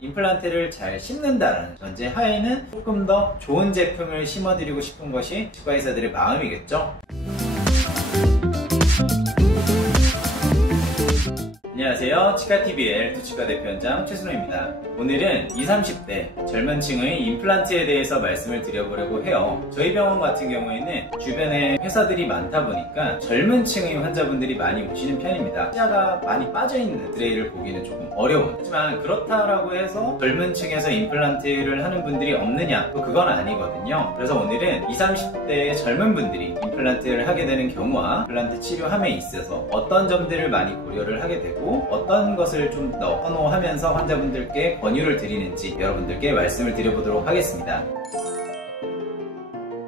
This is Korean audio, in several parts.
임플란트를 잘 심는다라는 전제 하에는 조금 더 좋은 제품을 심어드리고 싶은 것이 치과의사들의 마음이겠죠. 안녕하세요. 치과TV의 두치과 대표원장 최순호입니다. 오늘은 20, 30대 젊은 층의 임플란트에 대해서 말씀을 드려보려고 해요. 저희 병원 같은 경우에는 주변에 회사들이 많다 보니까 젊은 층의 환자분들이 많이 오시는 편입니다. 치아가 많이 빠져있는 드레이를 보기는 조금 어려운, 하지만 그렇다라고 해서 젊은 층에서 임플란트를 하는 분들이 없느냐? 또 그건 아니거든요. 그래서 오늘은 20, 30대의 젊은 분들이 임플란트를 하게 되는 경우와 임플란트 치료함에 있어서 어떤 점들을 많이 고려를 하게 되고 어떤 것을 좀 더 선호하면서 환자분들께 권유를 드리는지 여러분들께 말씀을 드려보도록 하겠습니다.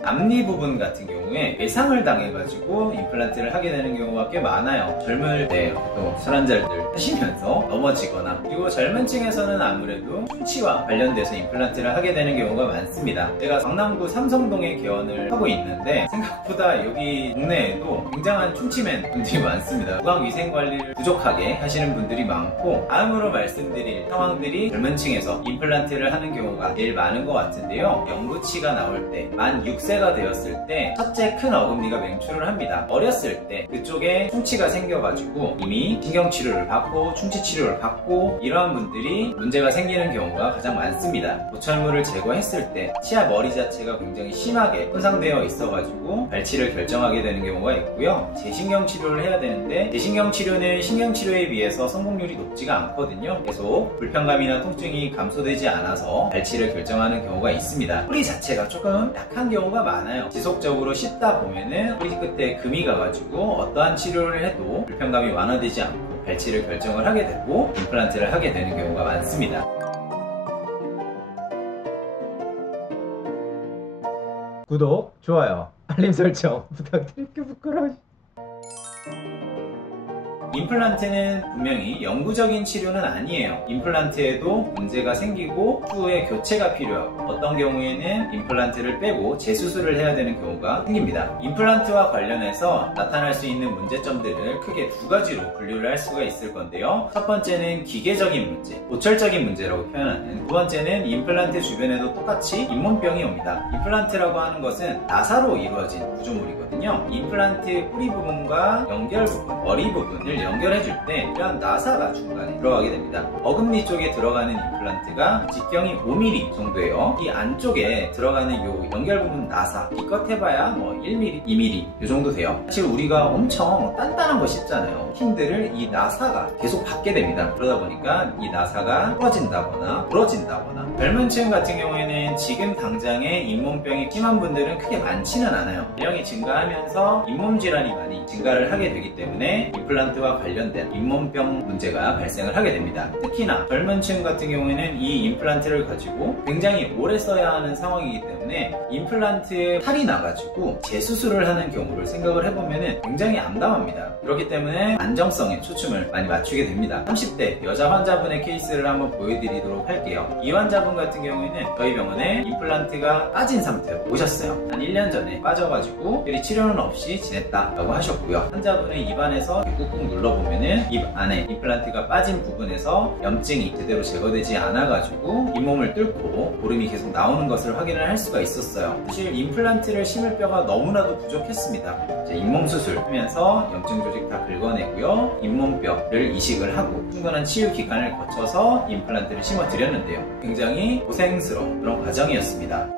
앞니 부분 같은 경우에 외상을 당해가지고 임플란트를 하게 되는 경우가 꽤 많아요. 젊을 때 또 술 한잔들 하시면서 넘어지거나, 그리고 젊은 층에서는 아무래도 충치와 관련돼서 임플란트를 하게 되는 경우가 많습니다. 제가 강남구 삼성동에 개원을 하고 있는데 생각보다 여기 동네에도 굉장한 충치맨 분들이 많습니다. 구강위생관리를 부족하게 하시는 분들이 많고, 다음으로 말씀드릴 상황들이 젊은 층에서 임플란트를 하는 경우가 제일 많은 것 같은데요. 영구치가 나올 때 만 6세가 되었을 때 첫째 큰 어금니가 맹출을 합니다. 어렸을 때 그쪽에 충치가 생겨가지고 이미 신경치료를 받고 충치치료를 받고, 이러한 분들이 문제가 생기는 경우가 가장 많습니다. 보철물을 제거했을 때 치아 머리 자체가 굉장히 심하게 손상되어 있어가지고 발치를 결정하게 되는 경우가 있고요. 재신경치료를 해야 되는데 재신경치료는 신경치료에 비해서 성공률이 높지가 않거든요. 계속 불편감이나 통증이 감소되지 않아서 발치를 결정하는 경우가 있습니다. 뿌리 자체가 조금 약한 경우가 많아요. 지속적으로 씹다 보면은 뿌리 끝에 금이 가가지고 어떠한 치료를 해도 불편감이 완화되지 않고 발치를 결정을 하게 되고 임플란트를 하게 되는 경우가 많습니다. 구독, 좋아요, 알림 설정 부탁드릴게요. 부끄러워. 임플란트는 분명히 영구적인 치료는 아니에요. 임플란트에도 문제가 생기고 추후에 교체가 필요하고, 어떤 경우에는 임플란트를 빼고 재수술을 해야 되는 경우가 생깁니다. 임플란트와 관련해서 나타날 수 있는 문제점들을 크게 두 가지로 분류를 할 수가 있을 건데요. 첫 번째는 기계적인 문제, 보철적인 문제라고 표현하는, 두 번째는 임플란트 주변에도 똑같이 잇몸병이 옵니다. 임플란트라고 하는 것은 나사로 이루어진 구조물이거든요. 임플란트 뿌리 부분과 연결 부분, 머리 부분을 연결해줄 때 이런 나사가 중간에 들어가게 됩니다. 어금니 쪽에 들어가는 임플란트가 직경이 5mm 정도예요. 이 안쪽에 들어가는 이 연결 부분 나사, 이껏 해봐야 뭐 1mm, 2mm 이 정도 돼요. 사실 우리가 엄청 단단한 거 씹잖아요. 힘들을 이 나사가 계속 받게 됩니다. 그러다 보니까 이 나사가 부러진다거나 부러진다거나, 젊은 층 같은 경우에는 지금 당장에 잇몸병이 심한 분들은 크게 많지는 않아요. 연령이 증가하면서 잇몸 질환이 많이 증가를 하게 되기 때문에 임플란트와 관련된 잇몸병 문제가 발생을 하게 됩니다. 특히나 젊은 층 같은 경우에는 이 임플란트를 가지고 굉장히 오래 써야 하는 상황이기 때문에 임플란트에 탈이 나가지고 재수술을 하는 경우를 생각을 해보면 굉장히 암담합니다. 그렇기 때문에 안정성에 초점을 많이 맞추게 됩니다. 30대 여자 환자분의 케이스를 한번 보여드리도록 할게요. 이 환자분 같은 경우에는 저희 병원에 임플란트가 빠진 상태로 오셨어요. 한 1년 전에 빠져가지고 특별히 치료는 없이 지냈다라고 하셨고요. 환자분의 입안에서 꾹꾹 눌러보면은 입 안에 임플란트가 빠진 부분에서 염증이 제대로 제거되지 않아가지고 잇몸을 뚫고 고름이 계속 나오는 것을 확인을 할 수가 있었어요. 사실 임플란트를 심을 뼈가 너무나도 부족했습니다. 잇몸 수술하면서 염증 조직 다 긁어내고요, 잇몸뼈를 이식을 하고 충분한 치유 기간을 거쳐서 임플란트를 심어드렸는데요. 굉장히 고생스러운 그런 과정이었습니다.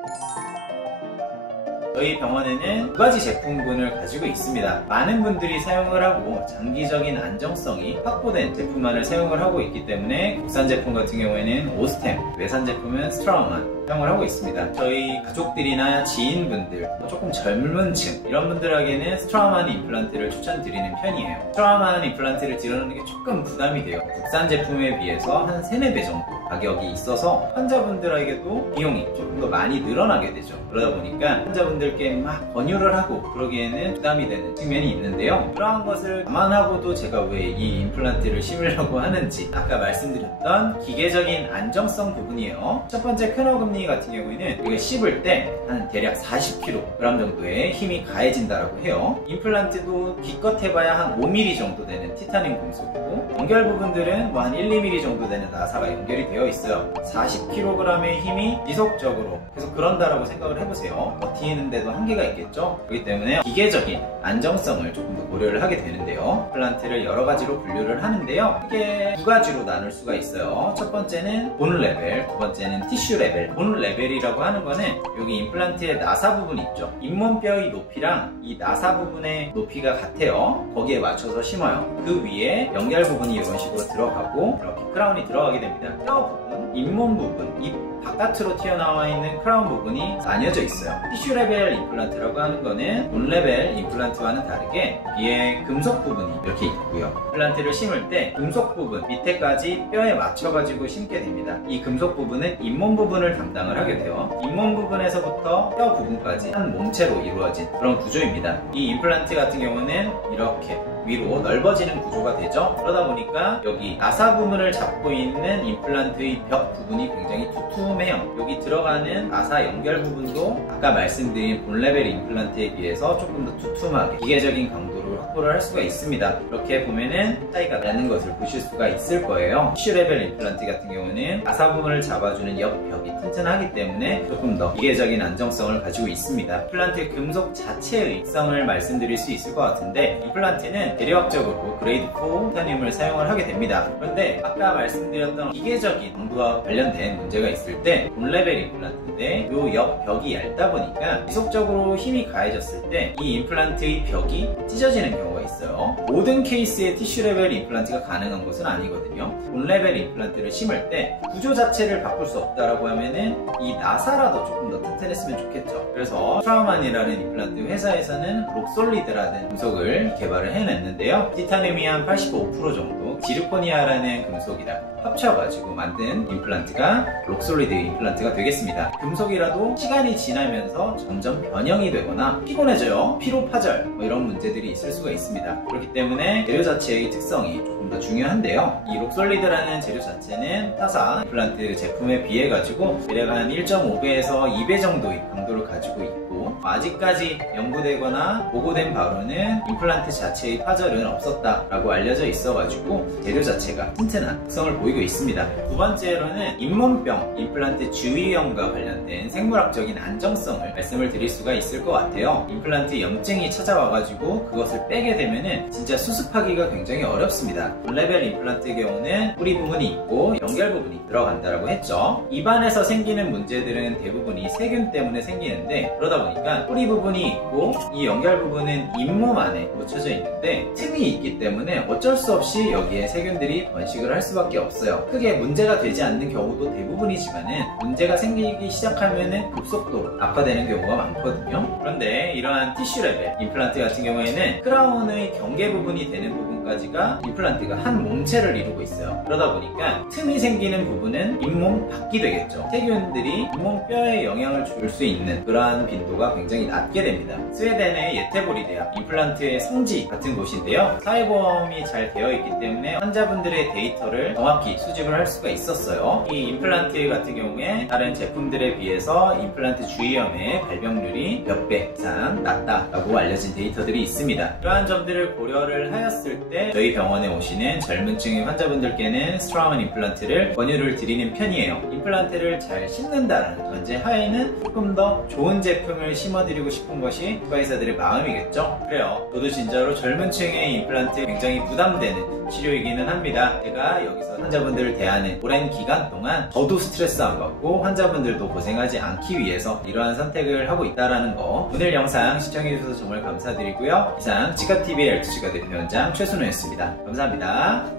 저희 병원에는 두 가지 제품군을 가지고 있습니다. 많은 분들이 사용을 하고 장기적인 안정성이 확보된 제품만을 사용을 하고 있기 때문에 국산 제품 같은 경우에는 오스템, 외산 제품은 스트라우만 사용을 하고 있습니다. 저희 가족들이나 지인분들, 조금 젊은 층 이런 분들에게는 스트라우만 임플란트를 추천드리는 편이에요. 스트라우만 임플란트를 들여놓는 게 조금 부담이 돼요. 국산 제품에 비해서 한 3, 4배 정도 가격이 있어서 환자분들에게도 비용이 조금 더 많이 늘어나게 되죠. 그러다 보니까 환자분들께 막 권유를 하고 그러기에는 부담이 되는 측면이 있는데요. 그러한 것을 감안하고도 제가 왜 이 임플란트를 심으려고 하는지, 아까 말씀드렸던 기계적인 안정성 부분이에요. 첫 번째 큰 어금니 지르코니 같은 경우에는 이게 씹을 때 한 대략 40kg 정도의 힘이 가해진다라고 해요. 임플란트도 기껏 해봐야 한 5mm 정도 되는 티타늄 금속이고, 연결 부분들은 뭐 한 1, 2mm 정도 되는 나사가 연결이 되어 있어요. 40kg의 힘이 지속적으로 계속 그런다라고 생각을 해보세요. 버티는데도 한계가 있겠죠. 그렇기 때문에 기계적인 안정성을 조금 더 고려를 하게 되는데요. 임플란트를 여러 가지로 분류를 하는데요. 이게 두 가지로 나눌 수가 있어요. 첫 번째는 본 레벨, 두 번째는 티슈 레벨. 본 레벨이라고 하는 거는 여기 임플란트의 나사 부분이 있죠. 잇몸뼈의 높이랑 이 나사 부분의 높이가 같아요. 거기에 맞춰서 심어요. 그 위에 연결 부분이 이런 식으로 들어가고 이렇게 크라운이 들어가게 됩니다. 뼈 부분, 잇몸 부분, 입 바깥으로 튀어나와 있는 크라운 부분이 나뉘어져 있어요. 티슈 레벨 임플란트라고 하는 거는 본 레벨 임플란트와는 다르게 위에 금속 부분이 이렇게 있고요. 임플란트를 심을 때 금속 부분 밑에까지 뼈에 맞춰가지고 심게 됩니다. 이 금속 부분은 잇몸 부분을 담당을 하게 돼요. 잇몸 부분에서부터 뼈 부분까지 한 몸체로 이루어진 그런 구조입니다. 이 임플란트 같은 경우는 이렇게 위로 넓어지는 구조가 되죠. 그러다 보니까 여기 나사 부분을 잡고 있는 임플란트의 벽 부분이 굉장히 두툼해요. 여기 들어가는 나사 연결 부분도 아까 말씀드린 본 레벨 임플란트에 비해서 조금 더 두툼하게 기계적인 강도를 확보를 할 수가 있습니다. 이렇게 보면은 차이가 나는 것을 보실 수가 있을 거예요. 티슈 레벨 임플란트 같은 경우는 나사 부분을 잡아주는 옆벽이 튼튼하기 때문에 조금 더 기계적인 안정성을 가지고 있습니다. 임플란트 금속 자체의 특성을 말씀드릴 수 있을 것 같은데, 임플란트는 대리학적으로 그레이드 4 티타늄을 사용을 하게 됩니다. 그런데 아까 말씀드렸던 기계적인 강도와 관련된 문제가 있을 때 본 레벨 임플란트인데 이 옆 벽이 얇다 보니까 지속적으로 힘이 가해졌을 때 이 임플란트의 벽이 찢어지는 경우가 있어요. 모든 케이스에 티슈 레벨 임플란트가 가능한 것은 아니거든요. 본 레벨 임플란트를 심을 때 구조 자체를 바꿀 수 없다라고 하면은 이 나사라도 조금 더 튼튼했으면 좋겠죠. 그래서 트라우만이라는 임플란트 회사에서는 록솔리드라는 금속을 개발을 해냈는데요. 티타늄이 한 85% 정도, 지르코니아라는 금속이랑 합쳐가지고 만든 임플란트가 록솔리드 임플란트가 되겠습니다. 금속이라도 시간이 지나면서 점점 변형이 되거나 피곤해져요. 피로 파절 뭐 이런 문제들이 있을 수가 있습니다. 그렇기 때문에 재료 자체의 특성이 조금 더 중요한데요. 이 록솔리드라는 재료 자체는 타사 임플란트 제품에 비해 가지고 대략 한 1.5배에서 2배 정도의 강도를 가지고 있고, 아직까지 연구되거나 보고된 바로는 임플란트 자체의 파절은 없었다라고 알려져 있어가지고 재료 자체가 튼튼한 특성을 보이고 있습니다. 두 번째로는 잇몸병 임플란트 주위염과 관련된 생물학적인 안정성을 말씀을 드릴 수가 있을 것 같아요. 임플란트 염증이 찾아와가지고 그것을 빼게 되면은 진짜 수습하기가 굉장히 어렵습니다. 본 레벨 임플란트의 경우는 뿌리 부분이 있고 연결 부분이 들어간다라고 했죠. 입안에서 생기는 문제들은 대부분이 세균 때문에 생기는데, 그러다 보니까 뿌리 부분이 있고 이 연결 부분은 잇몸 안에 묻혀져 있는데 틈이 있기 때문에 어쩔 수 없이 여기에 세균들이 번식을 할 수밖에 없어요. 크게 문제가 되지 않는 경우도 대부분이지만은 문제가 생기기 시작하면은 급속도로 악화되는 경우가 많거든요. 그런데 이러한 티슈 레벨 임플란트 같은 경우에는 크라운의 경계 부분이 되는 부분까지가 임플란트가 한 몸체를 이루고 있어요. 그러다 보니까 틈이 생기는 부분은 잇몸 밖이 되겠죠. 세균들이 잇몸 뼈에 영향을 줄 수 있는 그러한 빈도가 굉장히 낮게 됩니다. 스웨덴의 예테보리 대학 임플란트의 성지 같은 곳인데요. 사회보험이 잘 되어 있기 때문에 환자분들의 데이터를 정확히 수집을 할 수가 있었어요. 이 임플란트 같은 경우에 다른 제품들에 비해서 임플란트 주위염의 발병률이 몇 배 이상 낮다라고 알려진 데이터들이 있습니다. 이러한 점들을 고려를 하였을 때 저희 병원에 오시는 젊은 층의 환자분들께는 스트라우만 임플란트를 권유를 드리는 편이에요. 임플란트를 잘 심는다는 전제 하에는 조금 더 좋은 제품을 심어드리고 싶은 것이 의사들의 마음이겠죠. 그래요. 저도 진짜로 젊은 층의 임플란트 굉장히 부담되는 치료이기는 합니다. 제가 여기서 환자분들을 대하는 오랜 기간 동안 저도 스트레스 안 받고 환자분들도 고생하지 않기 위해서 이러한 선택을 하고 있다는 거, 오늘 영상 시청해주셔서 정말 감사드리고요. 이상 치과TV의 12시간 대표원장 최순호였습니다. 감사합니다.